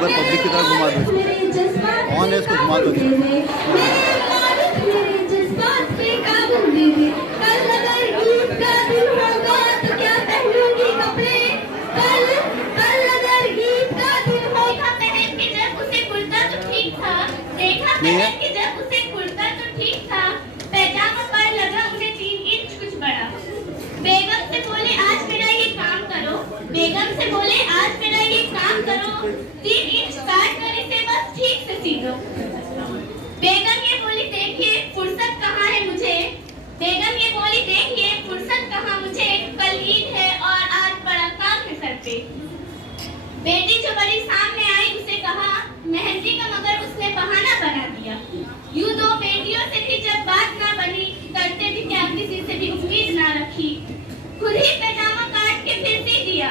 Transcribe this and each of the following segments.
Public की तरफ घुमा दो, ऑन है इसको घुमा दो। नहीं है बेगम से बोले आज मेरा ये काम करो, बेगम से बोले आज मेरा ये काम करो, 3 इंच काट कर इसे बस ठीक से सी दो। बेगम ये बोली देखिए फुर्सत कहाँ है मुझे, बेगम ये बोली देखिए फुर्सत कहाँ मुझे, कल ईद है और आज बड़ा काम है सर पे। बेटी जो बड़ी सामने आई उसे कहा मेहंदी का, मगर उसने बहाना बना दिया। यूं 2 बेटियों से भी जब बात ना बनी, करते भी क्या किसी से भी उम्मीद ना रखी। खुद ही पैजामा काट के फिर सी दिया,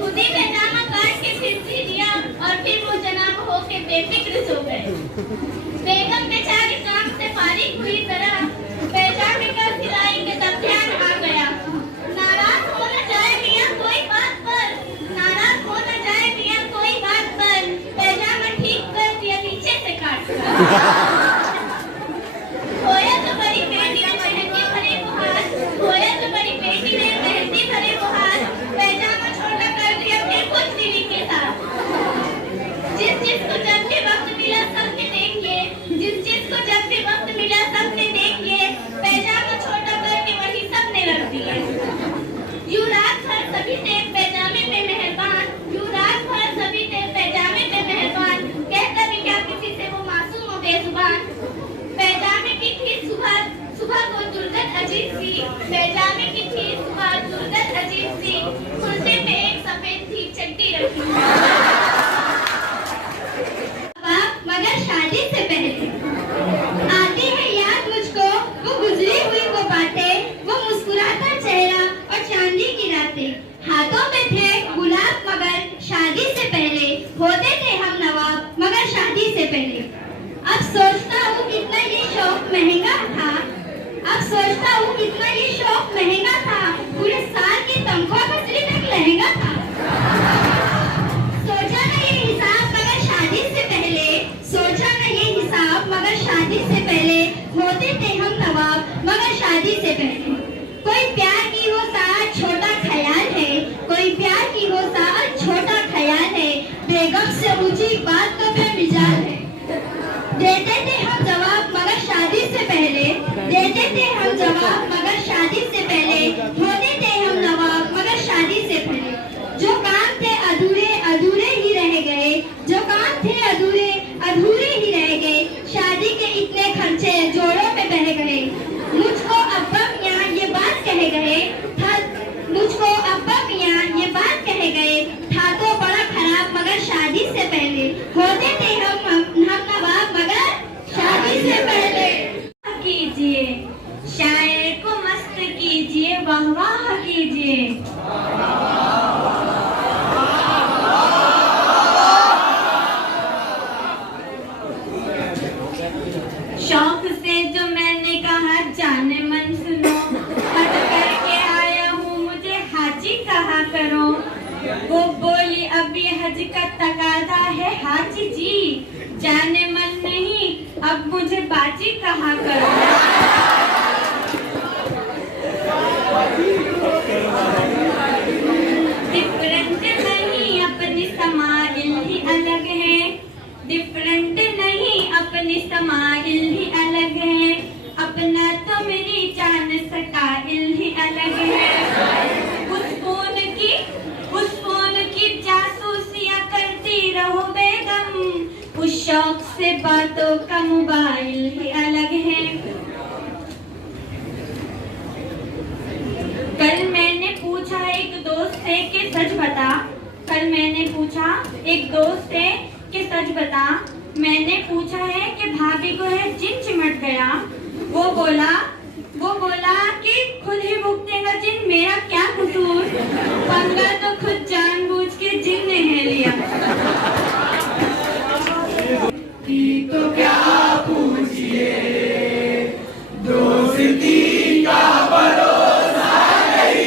खुद ही पैजामा काट के फिर सी दिया और फिर वो जनाब होके बेफिक्र सो गए। बेगम बेचारी काम से फारिग हुई तरह पैजामे का सिलाई के तब ध्यान आ गया। नाराज हो न जाए मियां कोई बात पर, नाराज हो न जाए मियां कोई बात पर, पैजामा ठीक कर दिया नीचे से काट कर। खोया तो बड़ी बेटी ने मेहंदी भरे वो हाथ, खोया तो बड़ी बेटी ने मेहंदी भरे वो हाथ, पैजामा छोटा कर दिया फिर कुछ दिली के साथ। जिस को जब भी वक्त मिला सबने देख लिए, जिस को जब भी वक्त मिला सबने देख लिए, पैजामा छोटा करके वही सबने रख दिया। यूं रात भर सभी थे पैजामे पे मेहरबान, यूं रात भर सभी थे पैजामे पे मेहरबान, कहता भी क्या किसी से वो मासूम और बेजुबान। एक दोस्त है कि सच बता, मैंने पूछा है कि भाभी को है जिन चिमट गया। वो बोला कि खुद ही भुगतेगा जिन, मेरा क्या कसूर। पंगा तो खुद जानबूझ के जिन ने है लिया। तो क्या पूछिए, दोस्ती का भरोसा नहीं,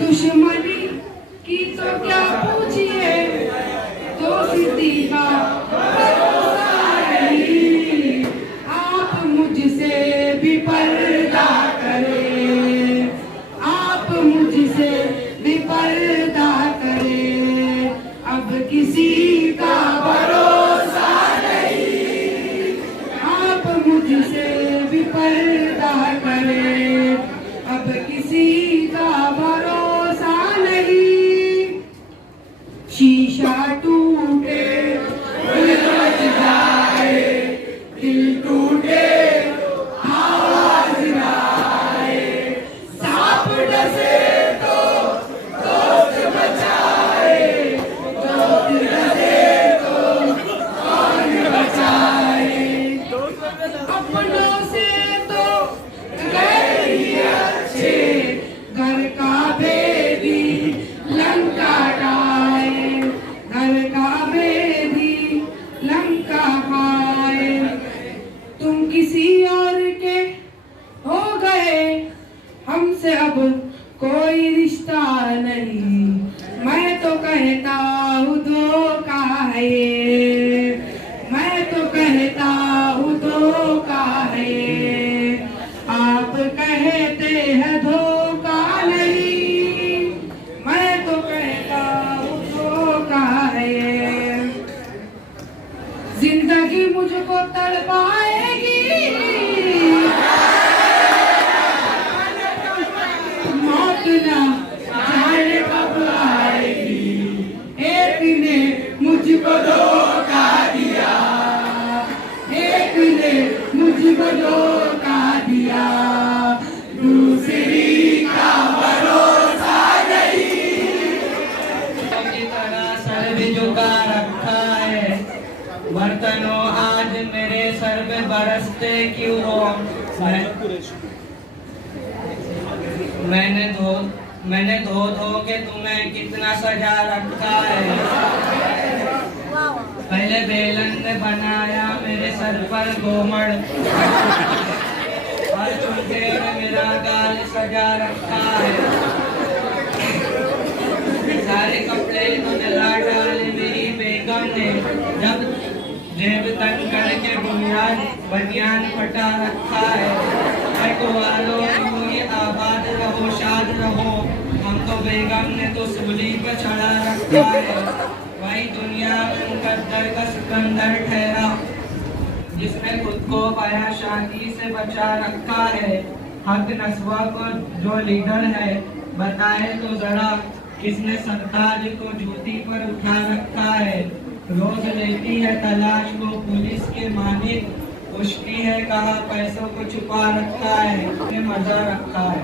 दुश्मनी की तो क्या पूछिए, दोस्ती का भरोसा नहीं। आप मुझसे भी पर्दा करें, आप मुझसे भी पर्दा करें, अब किसी का भरोसा नहीं। आप मुझसे भी पर्दा करें, अब किसी का भरोसा नहीं। शीशा टूटे दिल बज जाए, दिल टूटे आवाज ना आए, सांप डसे तो दोस्त बचाए, दोस्त डसे तो कौन बचाए। अपनों से तो गए ही अच्छे, घर का भेदी लंका ढाए, घर का भेदी लंका खाए। तुम किसी और के हो गए, हमसे अब कोई रिश्ता नहीं। मैं तो कहता हूँ धोखा है ये, मैं तो कहता हूँ धोखा है ये। आप कहते हैं धोखा नहीं, मैं तो कहता हूँ धोखा है ये। जिंदगी मुझको तड़पाएगी, मौत ना जाने कब आएगी। एक ने मुझको धोखा दिया, एक ने मुझको धोखा दिया, दूसरी का भरोसा नहीं। की तरह सर भी झुका रखा है, बर्तनों आज मेरे सर पे बरसते क्यों हो। मैंने धो धो के तुम्हें कितना सजा रखा है। पहले बेलन ने बनाया मेरे सर पर घूमड़, और चुनके ने मेरा गाल सजा रखा है। सारे कपड़े तो जला डाले मेरी बेगम ने, जब जेब तंग करके बनियान फटा रखा है। वालों ये आबाद रहो शाद रहो, हम तो बेगम ने तो सूली पर चढ़ा रखा है। वही दुनिया में मुकद्दर का सिकंदर ठहरा, जिसने खुद को पाया शादी से बचा रखा है। हक नस्वा को जो लीडर है, बताए तो जरा किसने सरताज को जूती पर उठा रखा है। रोज लेती है तलाश वो पुलिस के मालिक, उसकी है कहा पैसों को छुपा रखा है, मजा रखा है।